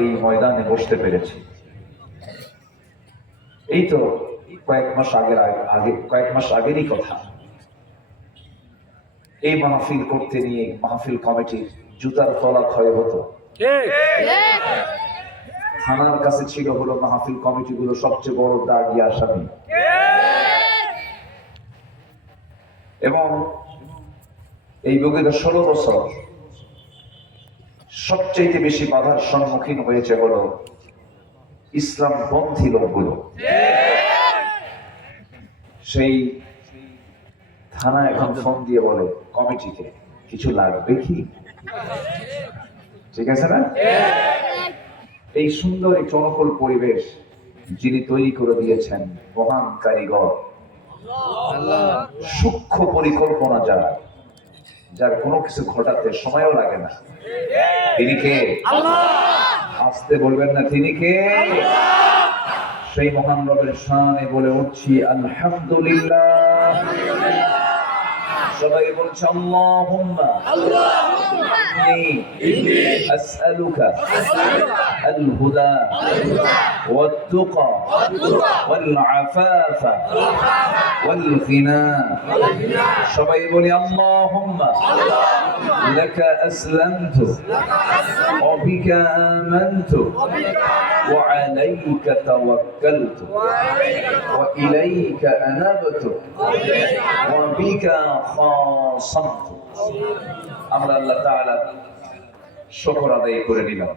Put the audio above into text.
এই ময়দানে বসতে পেরেছি। এই তো কয়েক মাস আগেরই কথা। এই মাহফিল করতে নিয়ে মাহফিল কমিটির জুতার তলা ক্ষয় হতো। থানার কাছে ছিল হলো মাহফিল কমিটিগুলো সবচেয়ে বড় দাগি আসামি, এবং এই বিগত 16 বছর সবচেয়ে বেশি বাধার সম্মুখীন হয়েছে হলো ইসলামপন্থী লোকগুলো। সেই থানা এখন ফোন দিয়ে বলে কমিটিকে, কিছু লাগবে কি? ঠিক আছে না? এই সুন্দর এই অনুকূল পরিবেশ যিনি তৈরি করে দিয়েছেন মহান কারিগর, সূক্ষ্ম পরিকল্পনা যার কোনো কিছু ঘটাতে সময়ও লাগে না, তিনি কে? আসতে বলবেন না, তিনি কে? সেই মহান রবের শানে বলে উঠছি আলহামদুলিল্লাহ। সবাই বলছে আল্লাহুম্মা ইন্নী আসআলুকা আল-হুদা ওয়াত-তুকা ওয়াল-আফাফা ওয়াল-গিনা। সবাই বলি আল্লাহুম্মা লাকা আসলামতু ওয়া বিকা আমানতু ওয়া আলাইকা তাওয়াক্কালতু ওয়া ইলাইকা আনাবতু ওয়া বিকা খাসামতু। আমরা আল্লাহ তাআলা শুকর আদায় করে নিলাম।